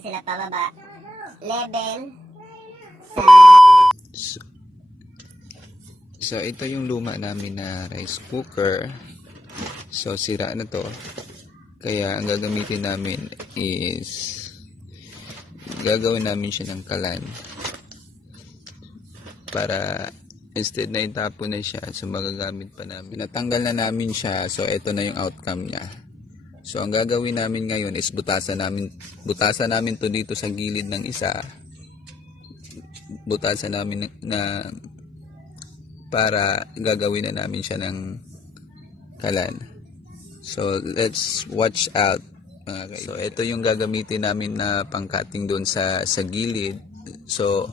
namin sila pababa. Level sa... So ito yung luma namin na rice cooker. So sira na to. Kaya ang gagamitin namin is gagawin namin siya ng kalan. Para instead na itapon na siya, so magagamit pa namin. Natanggal na namin siya, so ito na yung outcome niya. So ang gagawin namin ngayon is butasan namin to dito sa gilid ng isa. Butasan namin na para gagawin na namin siya ng kalan. So let's watch out. So ito yung gagamitin namin na pang-cutting doon sa gilid. So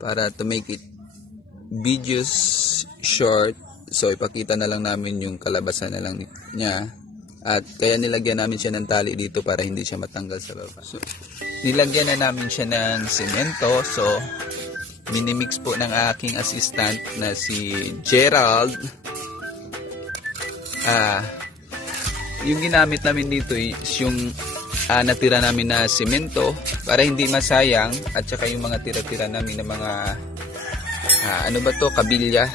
para to make it videos short, so ipakita na lang namin yung kalabasan na lang niya. At kaya nilagyan namin siya ng tali dito para hindi siya matanggal sa baba. So nilagyan na namin siya ng semento. So minimix po ng aking assistant na si Gerald. Yung ginamit namin dito is yung natira namin na semento para hindi masayang, at saka yung mga tira-tira namin ng mga ano ba to, kabilya.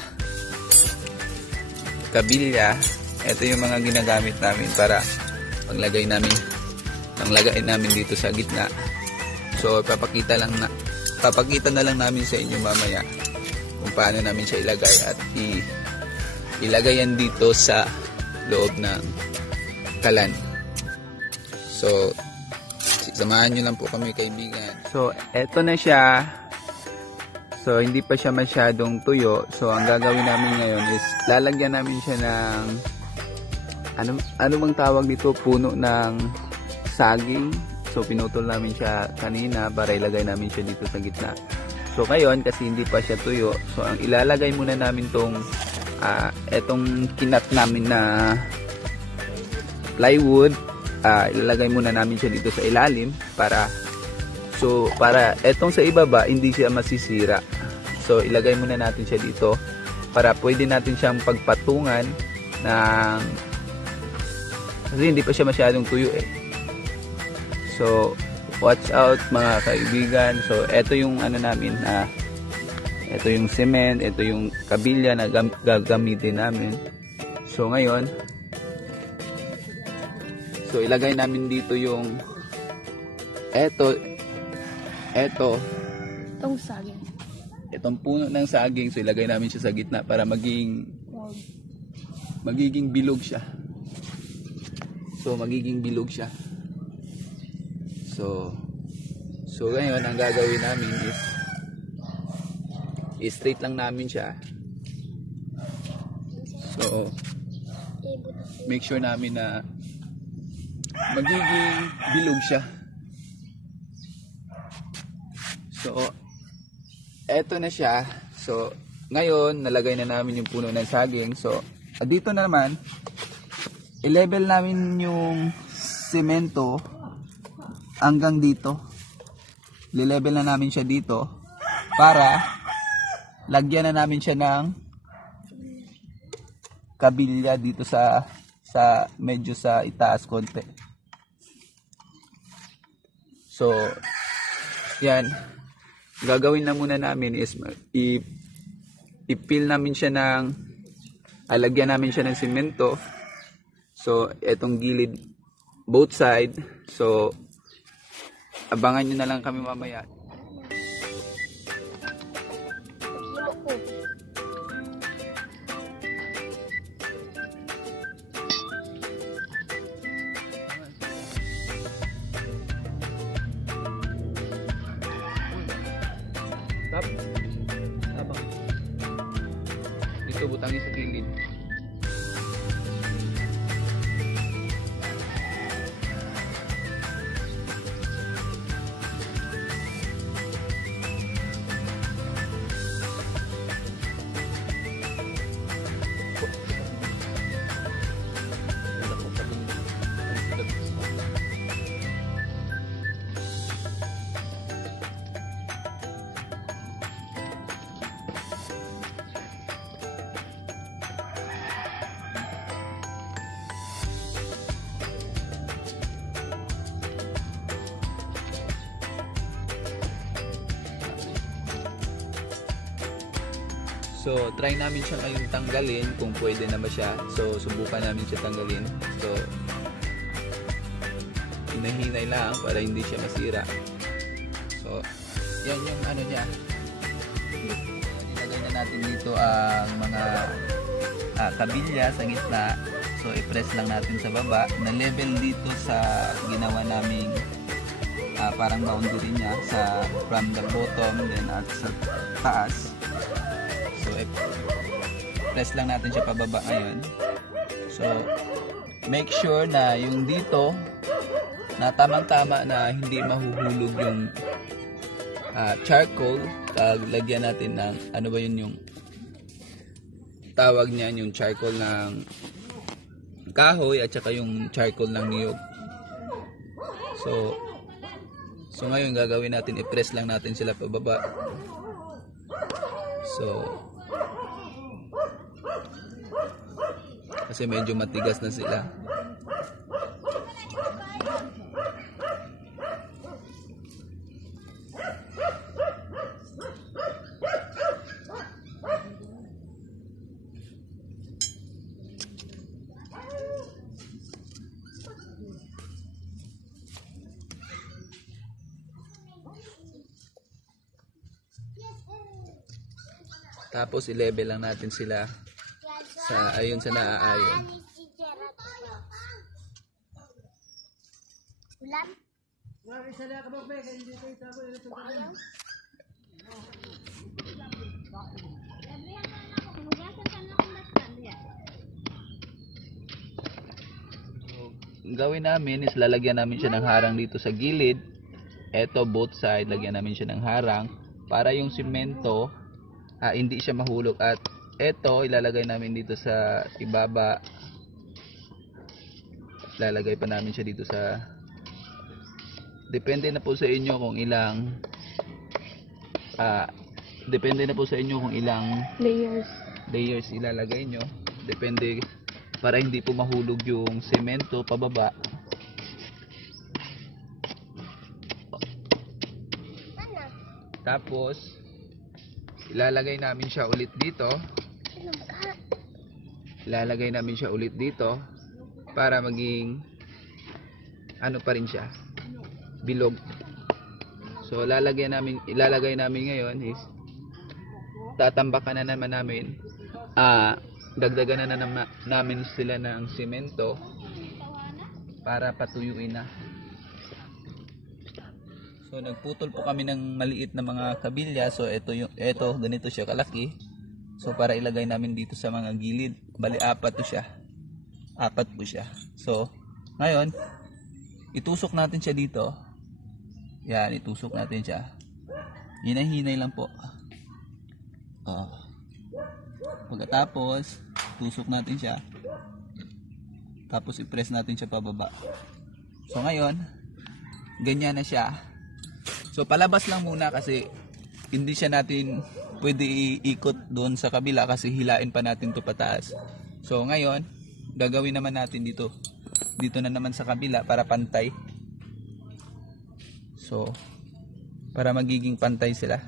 Ito yung mga ginagamit namin para paglagay namin dito sa gitna. So papakita na lang namin sa inyo mamaya kung paano namin siya ilagay, at ilagay yan dito sa loob ng kalan. So samahan nyo lang po kami, kaibigan. So eto na siya. So hindi pa siya masyadong tuyo. So ang gagawin namin ngayon is lalagyan namin siya ng ano bang tawag dito, puno ng saging. So pinutol namin siya kanina para ilagay namin siya dito sa gitna. So ngayon kasi hindi pa siya tuyo, so ang ilalagay muna namin tong etong kinat namin na plywood. Ilalagay muna namin siya dito sa ilalim para etong sa ibaba hindi siya masisira. So ilagay muna natin siya dito para pwede natin siyang pagpatungan ng, kasi hindi pa siya masyadong tuyo eh. So watch out mga kaibigan. So ito yung namin, ito yung cement, ito yung kabilya na gagamitin namin. So ngayon, so ilagay namin dito yung itong saging. Itong puno ng saging. So ilagay namin siya sa gitna para magiging bilog siya. So ngayon ang gagawin namin is straight lang namin siya. So make sure namin na magiging bilog siya. So eto na siya. So ngayon nalagay na namin yung puno ng saging. So dito na naman i-level namin yung semento hanggang dito. I-level na namin siya dito para lagyan na namin siya ng kabilya dito sa medyo sa itaas konti. So yan, gagawin na muna namin is i-fill namin siya ng, lagyan namin siya ng semento. So etong gilid, both side. So abangan nyo na lang kami mamaya. Dito butangin sa gilid. So, try namin siya ngayon tanggalin kung pwede na ba siya. So, subukan namin siya tanggalin. So, hinahinay lang para hindi siya masira. So, yan yung ano niya. Ilagay na natin dito ang mga kabilya sa gitna. So, i-press lang natin sa baba. Na level dito sa ginawa naming parang boundary niya sa from the bottom then at sa taas. So, press lang natin siya pababa ngayon. So, make sure na yung dito na tamang-tama na hindi mahuhulog yung charcoal. Lagyan natin ng ano ba yun yung tawag niyan, yung charcoal ng kahoy at saka yung charcoal ng niyog. So ngayon gagawin natin, i-press lang natin sila pababa. So kasi medyo matigas na sila. Tapos i-level lang natin sila sa ayon sa naaayon. Ulan? Gawin namin is lalagyan namin siya ng harang dito sa gilid. Eto both side, lagyan namin siya ng harang para yung simento hindi siya mahulog. At eto ilalagay namin dito sa ibaba. Lalagay pa namin siya dito sa, depende na po sa inyo kung ilang depende na po sa inyo kung ilang layers ilalagay nyo. Depende para hindi po mahulog yung semento pababa. Tapos ilalagay namin siya ulit dito. Ilalagay namin siya ulit dito para maging ano pa rin siya, bilog. So ilalagay namin ngayon is tatambakan na naman namin, dagdagan na namin sila ng semento para patuyuin na. So nagputol po kami ng maliit na mga kabilya. So ito ganito siya kalaki. So para ilagay namin dito sa mga gilid. Bali apat po siya. So ngayon itusok natin siya dito. Yan, itusok natin siya. Hinahinay lang po. Pagkatapos tusok natin siya. Tapos i-press natin siya pababa. So ngayon ganyan na siya. So palabas lang muna kasi hindi siya natin pwede iikot doon sa kabila kasi hilain pa natin to pataas. So ngayon gagawin naman natin dito na naman sa kabila para pantay. So para magiging pantay sila.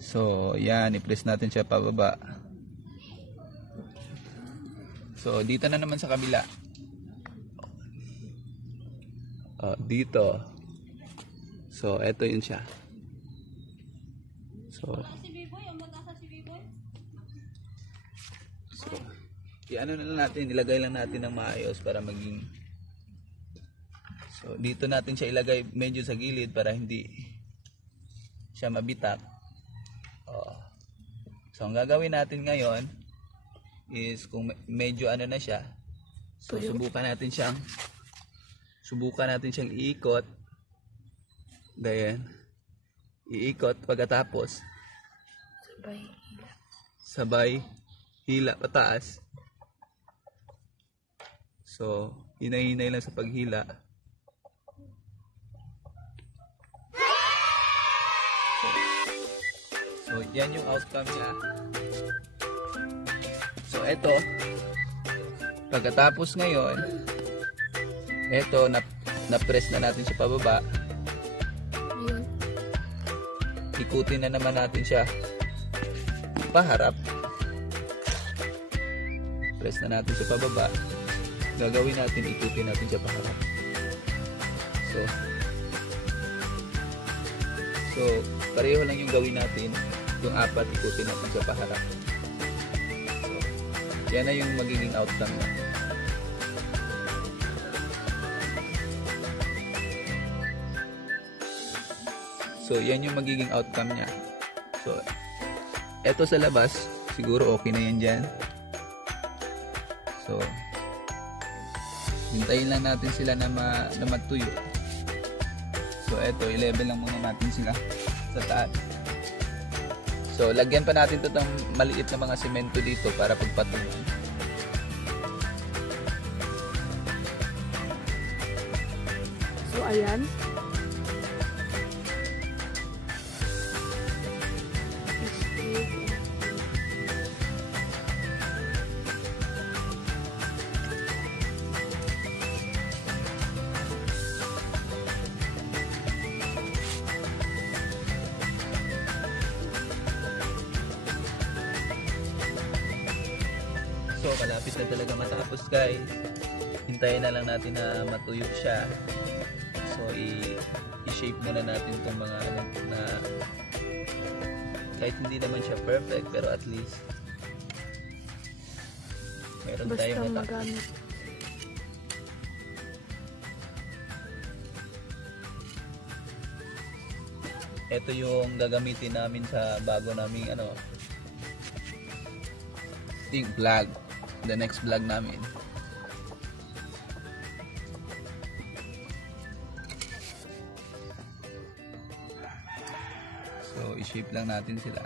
So yan, i-press natin siya pababa. So dito na naman sa kabila. Dito. So eto yun siya. So i-ano na lang natin, ilagay lang natin ng maayos para maging, so dito natin siya ilagay medyo sa gilid para hindi siya mabitak. So ang gagawin natin ngayon is kung medyo ano na siya, so subukan natin siyang iikot. Ganyan, iikot. Pagkatapos sabay hila pataas. So hinay-hinay lang sa paghila. So yan yung outcome niya. So eto, pagkatapos ngayon, eto na-press na natin siya pababa. ikutin na naman natin siya paharap. Press na natin siya pababa. Gagawin natin, ikutin natin siya paharap. So pareho lang yung gawin natin. Yung apat, ikutin natin siya paharap. So, yan na yung magiging outcome na. So, yan yung magiging outcome niya. So, eto sa labas, siguro okay na yan dyan. So, hintayin lang natin sila na matuyo. So, eto, i-level lang muna natin sila sa taas. So, lagyan pa natin ito ng maliit na mga semento dito para pagpatungan. So, ayan. So, malapit na talaga matapos, guys. Hintayin na lang natin na matuyo siya. So, i-shape muna natin itong mga na kahit hindi naman siya perfect, pero at least meron Basta tayong magamit. Ito yung gagamitin namin sa bago naming vlog. The next vlog namin. So, i-shape lang natin sila.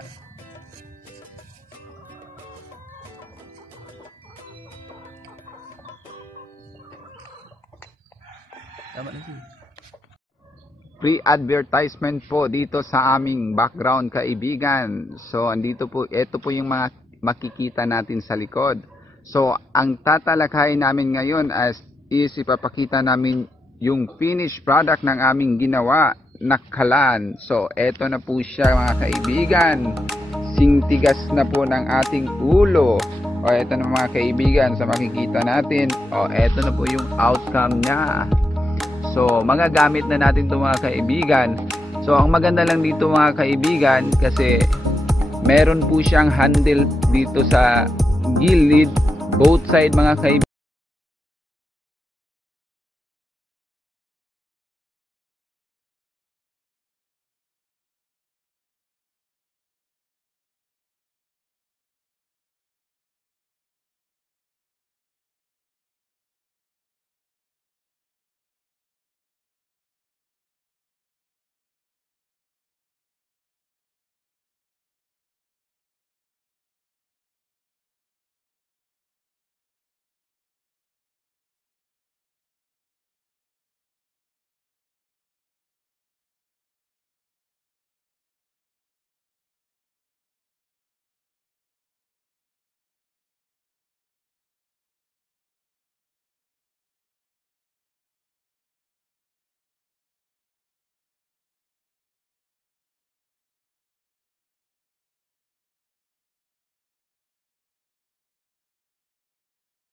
Tama na siya. Free advertisement po dito sa aming background, kaibigan. So, andito po, ito po yung mga makikita natin sa likod. So, ang tatalakayin namin ngayon is ipapakita namin yung finished product ng aming ginawa na kalan. So, eto na po siya, mga kaibigan. Singtigas na po ng ating ulo. O, eto na mga kaibigan, sa makikita natin. O, eto na po yung outcome niya. So, magagamit na natin ito, mga kaibigan. So, ang maganda lang dito, mga kaibigan, kasi meron po siyang handle dito sa gilid, both side, mga kaibigan.